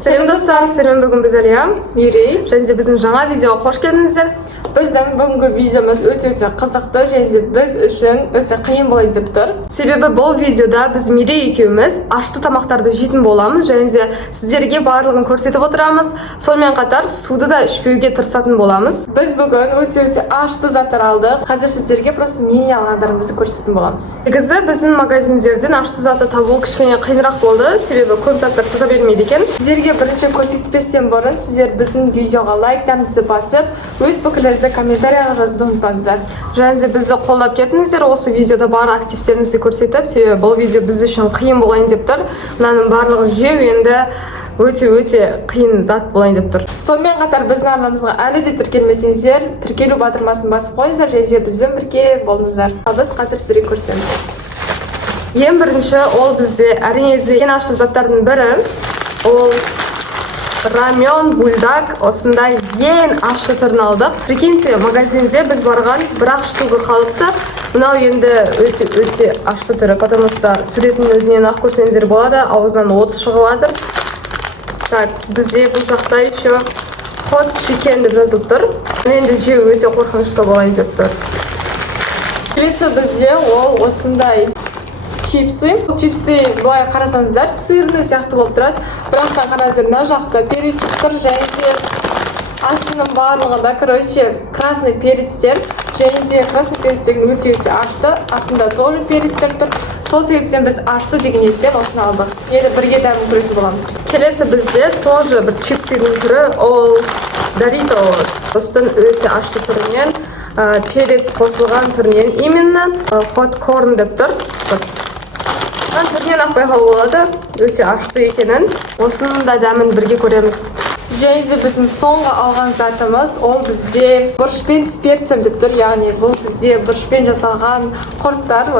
Сәлем достар, сіздермен бүгін біз Әлия, Мирей, және де біздің жаңа видеоға қош келдіңіздер. Біздің бүгінгі видеомыз өте қызықты, және де біз үшін өте қиын болады деп тұр. Себебі бұл видеода біз Мирей екеуміз ашты тамақтарды жейтін боламыз, және де сіздерге барлығын көрсетіп отырамыз. Сонымен қатар суды да ішпеуге тырысатын боламыз. Біз бүгін өте ашты заттар алдық. Қазір сіздерге просто не алғандарымызды көрсететін боламыз. Негізі біздің магазиндерден ашты затты табу кішкене қиынырақ болды, себебі көп заттар сата бермейді екен. Сіздерге бірінші көрсетпестен бұрын сіздер біздің видеоға лайктарыңызды басып, өз пікірлеріңізді комментарияға жазуды ұмытпаңыздар. Және де бізді қолдап кетіңіздер, осы видеода бар активтеріңізді көрсетіп, себебі бұл видео біз үшін қиын болайын деп тұр. Мынаның барлығын жеу енді өте қиын зат болайын деп тұр. Сонымен қатар біздің арнамызға әлі де тіркелмесеңіздер, тіркелу батырмасын басып қойыңыздар, және де бізбен бірге болыңыздар. Ал біз қазір сіздерге көрсетеміз. Ең бірінші ол бізде әрине де ең ашты заттардың бірі, ол рамен бульдог. Осындай ең ашты түрін алдық. Прикиньте, магазинде біз барған бір-ақ штугы қалыпты. Мынау енді өте ашты түрі, потому что суретін өзінен ақ көрсеңіздер болады, аузынан от шығып жатыр. Так, бізде бұл жақта еще hot chicken деп жазылып тұр. Енді жеу өте қорқынышты болайын деп тұр. Келесі бізде ол осындай чипсы. Чипсы былай қарасаңыздар сырный сияқты болып тұрады. Бірақтан қараңыздар, мына жақта перечик тұр, және де астының барлығында, красный перецтер, және де красный перецтердің өте ашты. Артында тоже перецтер тұр. Сол себептен біз ашты деген ниетпен осыны алдық. Енді бірге дәмін көретін боламыз. Келесі бізде тоже бір чипсының түрі, ол Doritos. Осының өте ашты түрінен, перец қосылған түрінен, именно hot corn деп тұр. Түрінен ақ байқауға болады, өте ашты екенін. Осының да дәмін бірге көреміз. Және де біздің соңғы алған затымыз, ол бізде бұрышпен с перцем деп тұр, яғни бұл бізде бұрышпен жасалған құрттар,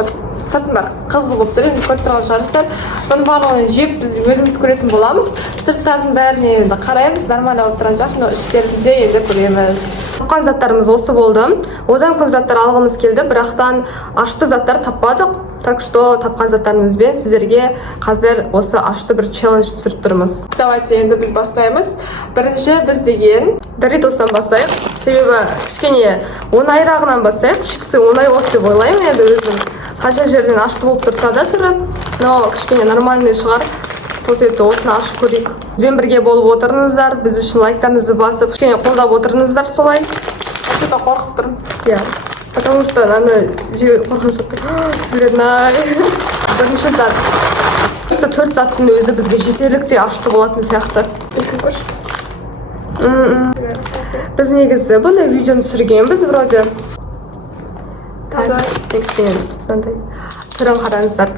сыртында қызыл болып тұр, енді көріп тұрған шығарсыздар. Бұның барлығын жеп біз өзіміз көретін боламыз. Сырттардың бәріне енді қараймыз, нормально болып тұрған сияқты, но іштерінде енді көреміз. Тапқан заттарымыз осы болды. Одан көп заттар алғымыз келді, бірақтан ашты заттар таппадық. Так что тапқан заттарымызбен сіздерге қазір осы ашты бір челлендж түсіріп тұрмыз. Давайте енді біз бастаймыз. Бірінші біз деген Доритостан бастайық. Себебі кішкене оңайрағынан бастайық. Чипсы оңай болады деп ойлаймын енді өзім. Қанша жерден ашты болып тұрса да түрі, но кішкене нормальный шығар. Сол себепті осыны ашып көрейік. Бізбен бірге болып отырыңыздар, біз үшін лайктарыңызды басып, кішкене қолдап отырыңыздар солай. Что-то қорқып тұрмын. Иә. Потому что аны жеу қорқынышты. Бірінші зат. Осы 4 заттың өзі бізге жетерліктей ашты болатын сияқты. Есін көрші. Біз негізі бұндай видеоны түсіргенбіз вроде. Түрін қараңыздар.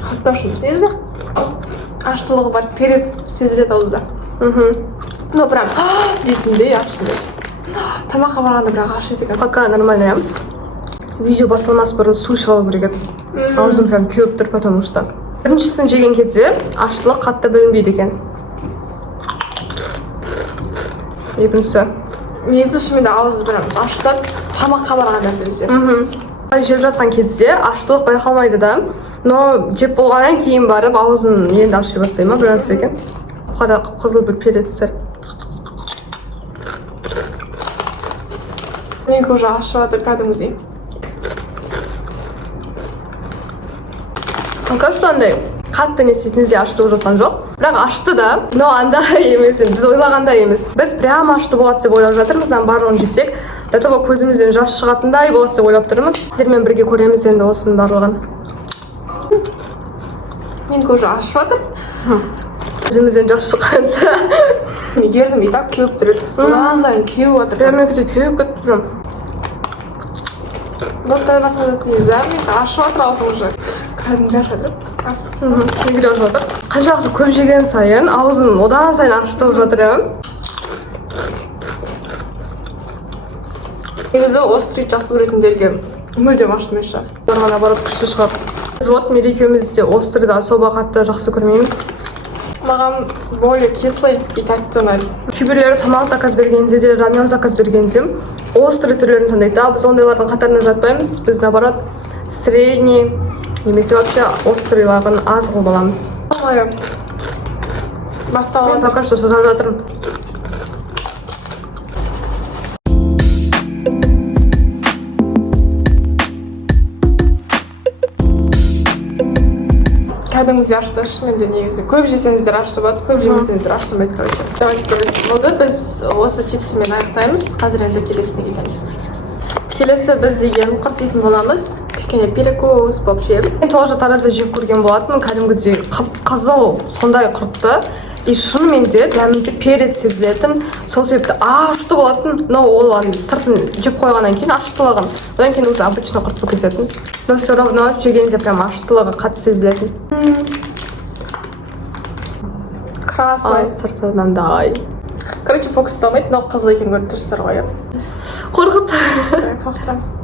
Хатташымыз негізі. Аштылығы бар, перец сезілет алды. Ну, прям дейтіндей ашты. Тамаққа барғанда бірақ аш еді. Пока нормально. Видео басталмас бұрын су ішіп алу керек еді. Аузым прям кеуіп тұр, потому что. Біріншісін жеген кезде аштылық қатты білінбейді екен. Екіншісі. Негізі шынымен аузы прям аштан тамаққа барғанда әсіресе. Жеп жатқан кезде аштылық байқалмайды да. Но жеп болғаннан кейін барып аузын енді аши бастайды ма, бір нәрсе екен. Қара қызыл бір перецтер. Менікі уже ашып жатыр кәдімгідей. Пока что андай қатты не істейтінізде ашты болып жатқан жоқ. Бірақ ашты да, но андай емес, біз ойлағандай емес. Біз прям ашты болады деп ойлап жатырмыз, барлығын жесек, до того көзімізден жас шығатындай болады деп ойлап тұрмыз. Сіздермен бірге көреміз енді осының барлығын. Менікі уже ашып жатыр. Көзімізден жас шыққанша. Мен ердім, и так кеуіп тұрады. Бұдан сайын кеуіп жатыр. Прям менікі де кеуіп кетті прям. Бұттай басында дейміз, менікі ашып жатыр аузым уже. Кәдімгі ашып жатыр. Менікі де ашып жатыр. Қаншалықты көп жеген сайын аузым одан сайын ашты болып жатыр. Негізі острый жақсы көретіндерге мүлдем ашты емес шығар. Барған наоборот күшті шығар. Біз вот Мирей екеуміз де острыйды особо қатты жақсы көрмейміз. Маған более кислый и тәтті ұнайды. Кейбіреулері тамақ заказ бергенде де, рамен заказ бергенде острый түрлерін таңдайды. Біз ондайлардың қатарына жатпаймыз. Біз наоборот средний немесе вообще острыйларын аз қылып аламыз. Ой. Мен Басталады. пока что жасап жатырмын. Кәдімгідей ашты шынымен негізі. Көп жесеңіздер ашты болады, көп жемесеңіздер ашылмайды, короче. Давайте, короче, болды. Біз осы чипсімен аяқтаймыз. Қазір енді келесіне кетеміз. Келесі біз деген құрт жейтін боламыз. Кішкене перекус болып жеп. Мен тоже таразда жеп көрген болатынмын, кәдімгідей қып-қызыл сондай құртты. И шынымен де дәмінде перец сезілетін, сол себепті ашты болатын, но ол сыртын жеп қойғаннан кейін аштылығын. Одан кейін уже обычно құрт болып кететін. Но все равно жегенде прям аштылығы қатты сезілетін. Красный. Сыртынандай. Короче, фокус ұсталмайды, но қызыл екен көріп тұрсыздар ғой. Қорқыт. Соғыстырамыз.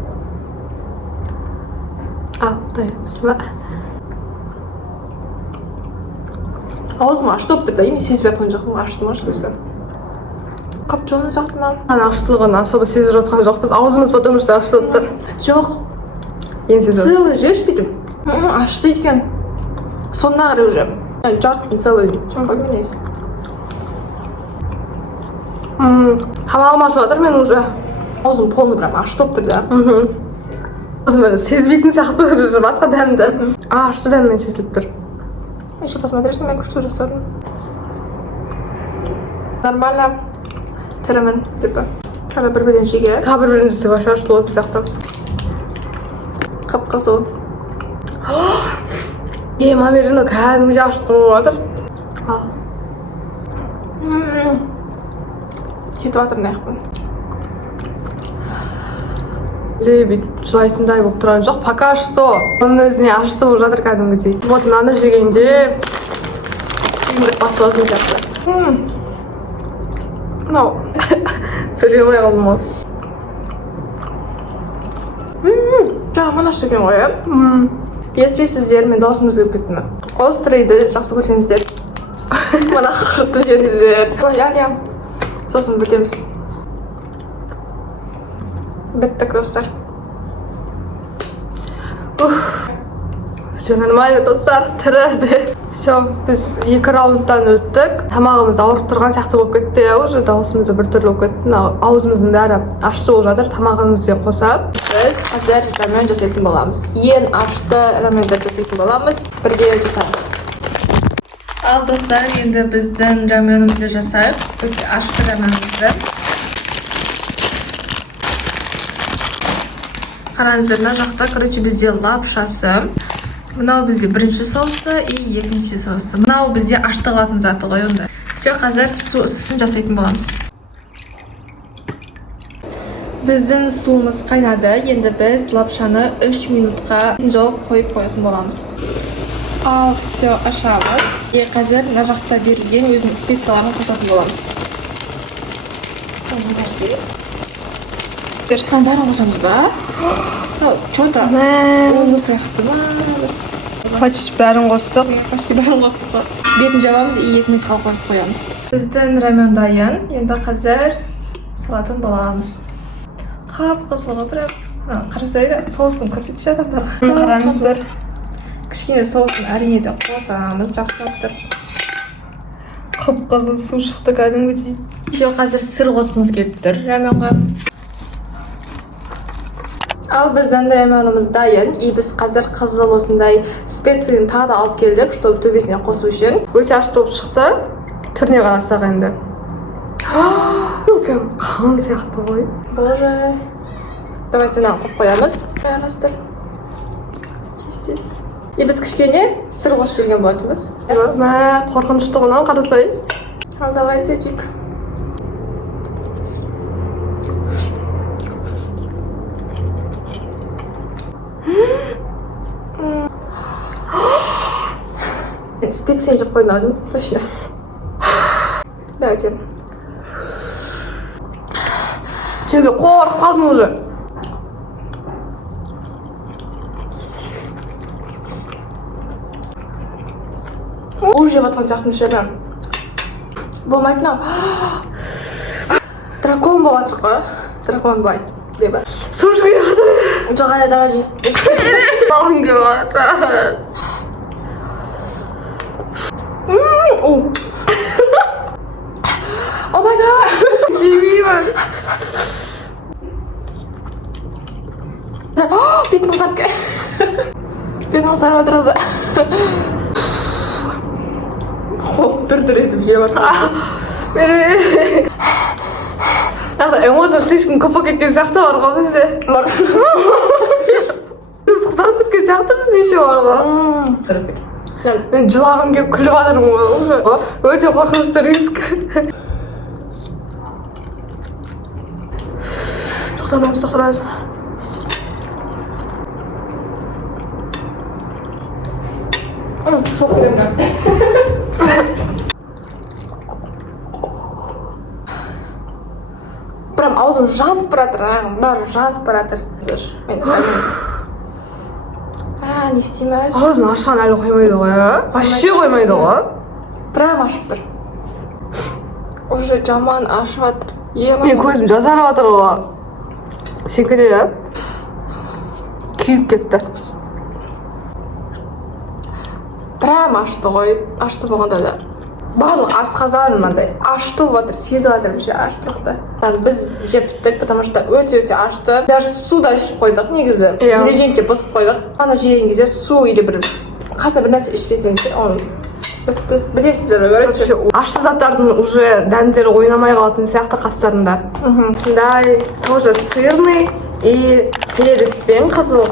Бісміллә. Аузым ашты болып тұр да, мен сезіп жатқан жоқпын, ашты ма, сезіп жатқан. Қап жоны жақты ма? Аштылығын особо сезіп жатқан жоқпыз. Аузымыз потому что ашты болып тұр. Жоқ. Ең сезіп. Целый жеш бүйтіп. Ашты екен. Сонына қарай уже. Жартысын целый. Жаққа менейсің. Тамағым ашып жатыр мен уже. Аузым полный прям ашты болып тұр да. Өзім сезбейтін сияқты уже басқа дәмді. Ашты дәммен сезіліп тұр. Еще посмотришь на меня, что жасадым. Нормально. Тірімін, типа. Қана бір-бірден жеге. Тағы бір-бірін жесе вообще ашты болады сияқты. Қып-қызыл. Мамерino кәдімгі ашты болып жатыр. Ал. Кетіп жатыр наяқпын. Бүйтіп жылайтындай болып тұрған жоқ. Пока что оның өзіне ашты болып жатыр кәдімгідей. Вот мынаны жегенде тиімдік басылатын сияқты. Мынау сөйлей алмай қалдым ғой. Жаңа мана ашты екен ғой, Если сіздер мен даусым өзгеріп кетті ме? Острыйды жақсы көрсеңіздер. Мана құртты жеңіздер. Иә. Сосын бітеміз. Біттік, достар. Все нормально, достар, тіріді. Все, біз 2 раундтан өттік. Тамағымыз ауырып тұрған сияқты болып кетті, уже даусымызды бір түрлі болып кетті. Аузымыздың бәрі ашты болып жатыр, тамағымызды қоса. Біз қазір рамен жасайтын боламыз. Ең ашты раменді жасайтын боламыз. Бірге жасайық. Ал достар, енді біздің раменімізді жасайық. Өте ашты раменімізді. Қараңыздар, мына жақта, короче, бізде лапшасы. Мынау бізде бірінші соусы и екінші соусы. Мынау бізде аштылатын заты ғой онда. Все, қазір сусын жасайтын боламыз. Біздің суымыз қайнады. Енді біз лапшаны 3 минутқа жауып қойып қоятын боламыз. Ал, все, ашамыз. И қазір мына жақта берілген өзінің специяларын қосатын боламыз. Бәрін қосамыз ба? Чота. Оны сияқты ма? Почти бәрін қостық. Почти бәрін қостық па? Бетін жабамыз и 2 минутқа қойып қоямыз. Біздің рамен дайын. Енді қазір салатын боламыз. Қап-қызылы прям. Қарасайды, соусын көрсетіп жатырмын. Қараңыздар. Кішкене соусын әрине де қосамыз, жақсылап. Қып-қызыл су шықты кәдімгідей. Қазір сыр қосқымыз келіп тұр раменға. Ал біздің раменіміз дайын. И біз қазір қызыл осындай специяны тағы да алып келдік, чтобы төбесіне қосу үшін. Өте ашты болып шықты. Түріне қарасақ енді. Прям қан сияқты ғой. Боже. Давайте мынаны қойып қоямыз. Қараңыздар. Кестес. И біз кішкене сыр қосып жүрген болатынбыз. Мә, қорқыныштығынан қарасай. Ал давайте жейік. Специя жеп қойдым, точно. Давайте. Жеуге қорқып қалдым уже. Жеп жатқан жақын жері. Болмайтын ау. Дракон болып жатыр ғой. Дракон былай. деп бар. Су ішпей жатыр. Жоқ, әлі давай же. Алғым келіп жатыр. Oh my god. Жемеймін. Бетім ұзарып ке. Бетім ұзарып жатыр өзі. Хоп, бір етіп жеп жатыр. Мені... Эмоция слишком көпіп кеткен сияқты бар ғой бізде. Бар. Біз қызарып кеткен сияқты бізде еще бар ғой. Мен жылағым келіп күліп жатырмын ғой уже. Өте қорқынышты риск. Тоқтамаймыз. Çok önemli. Прям аузым жанып баратыр, бәрі жанып баратыр. Не істейміз? Аузын ашқан әлі қоймайды ғой, вообще қоймайды ғой. Прям ашып тұр. Уже жаман ашып жатыр. Мен көзім жазарып жатыр ғой. Сенікі де, күйіп кетті. Прям ашты ғой, ашты болғанда да. Барлық асқазан мынандай ашты болып жатыр, сезіп жатыр уже аштықты. Біз жеп біттік, потому что өте ашты. Даже су да ішіп қойдық негізі. Ереженше бұсып қойдық. Ана жеген кезде су или бір қасына бір нәрсе ішпесеңіздер, оны білесіздер ғой, короче. Ашты заттардың уже дәмдері ойнамай қалатын сияқты қастарында. Осындай тоже сырный и перецпен қызыл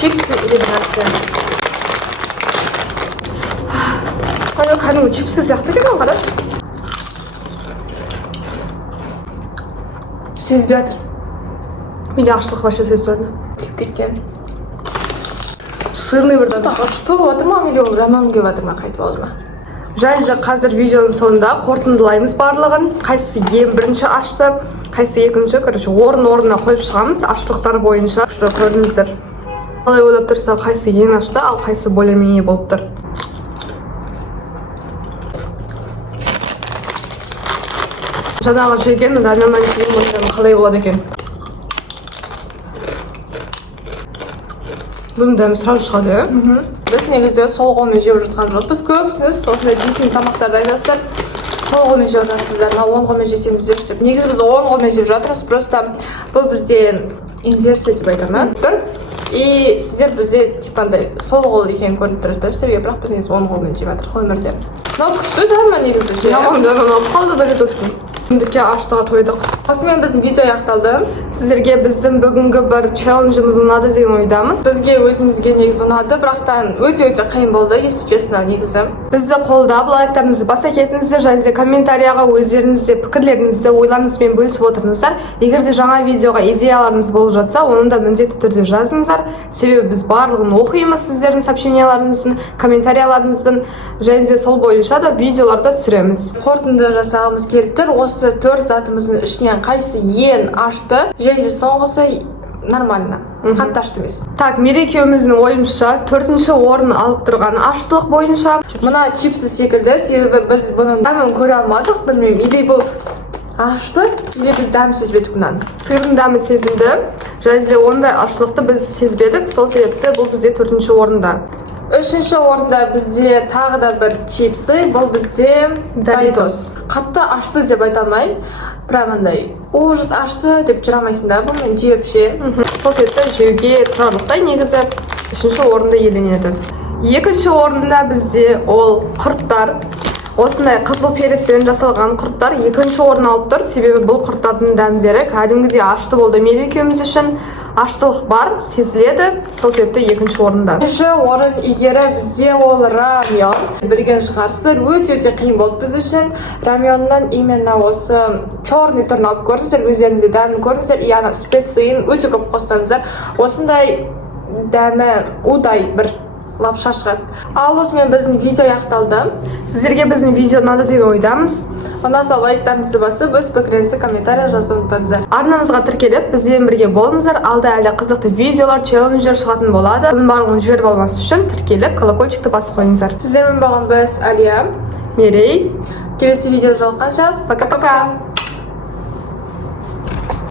чипсы или бір нәрсе. Кәдімгі чипсы сияқты екен, қараш. Сезбей жатыр. Менде аштылық вообще сезіп тұрады. Күйіп кеткен. Сырный бір дәм. Ашты болып жатыр ма, миллион жаман келіп жатыр ма, қайтып алды ма? Және де қазір видеоның соңында қорытындылаймыз барлығын. Қайсы ең бірінші ашты, қайсы екінші, короче, орын-орнына қойып шығамыз аштылықтар бойынша. Что көрдіңіздер. Қалай ойлап тұрса, қайсы ең ашты, ал қайсы более-менее болып тұр. Жаңағы жеген раменнан кейін мұндай қалай болады екен. Бұның дәмі сразу шығады, Біз негізде сол қолмен жеп жатқан жоқпыз. Көбісіңіз осындай дейтін тамақтарды айтасыздар. Сол қолмен жеп жатырсыздар, оң қолмен жесеңіздер деп. Негізі біз оң қолмен жеп жатырмыз, просто бұл бізде инверсия деп айтамын. И сіздер бізде типандай сол қол екенін көрініп тұрады сіздерге, бірақ біз негізі оң қолмен жеп жатырмық өмірде. Мынау күшті дәмі негізі ше. Мынау қалды доритосын. Күндікке аштыға тойдық. Осымен біздің видео аяқталды. Сіздерге біздің бүгінгі бір челленджіміз ұнады деген ойдамыз. Бізге өзімізге негізі ұнады, бірақтан өте қиын болды, если честно, негізі. Бізді қолдап, лайктарыңызды баса кетіңіздер, және де комментарияға өздеріңізде пікірлеріңізді, ойларыңызбен бөлісіп отырыңыздар. Егер де жаңа видеоға идеяларыңыз болып жатса, оны да міндетті түрде жазыңыздар. Себебі біз барлығын оқимыз, сіздердің сообщенияларыңыздың, комментарияларыңыздың, және де сол бойынша да видеоларды түсіреміз. Қорытынды жасағымыз келіп тұр. Осы 4 затымыздың ішінен қайсы ең ашты, және де соңғысы нормально, қатты ашты емес. Так, мерекеміздің ойымызша 4-ші орын алып тұрған аштылық бойынша. Мына чипсы секілді, себебі біз бұның дәмін көре алмадық, білмеймін, или бұл ашты, или біз дәм сезбедік мұнан. Сырдың дәмі сезілді, және де ондай аштылықты біз сезбедік, сол себепті бұл бізде 4-ші орында. 3-ші орында бізде тағы да бір чипсы, бұл бізде Doritos. Қатты ашты деп айта алмаймын, бірақ андай ужас ашты деп жүре алмайсың да, бұл мен жеп ше. Сол себепті жеуге тұрарлықтай негізі 3-ші орында иеленеді. 2-ші орында бізде ол құрттар. Осындай қызыл переспен жасалған құрттар 2-ші орын алып тұр, себебі бұл құрттардың дәмдері кәдімгідей ашты болды мерекеміз үшін. Аштылық бар, сезіледі, сол себепті 2-ші орында. 3-ші орын егері бізде ол рамион. Білген шығарсыздар, өте қиын болды біз үшін. Рамионнан именно осы черный түрін алып көрдіңіздер, өздеріңізде дәмін көрдіңіздер, и ана специясын өте көп қостаңыздар. Осындай дәмі удай бір лапша шығады. Ал осымен біздің видео аяқталды. Сіздерге біздің видео ұнады деген ойдамыз. Ұнаса лайктарыңызды басып, өз пікіріңізді комментария жазуды ұмытпаңыздар. Арнамызға тіркеліп, бізбен бірге болыңыздар. Алда әлі қызықты видеолар, челленджер шығатын болады. Бұның барлығын жіберіп алмас үшін тіркеліп, колокольчикті басып қойыңыздар. Сіздермен болған біз Алия, Мерей. келесі видеода жолыққанша Пока-пока.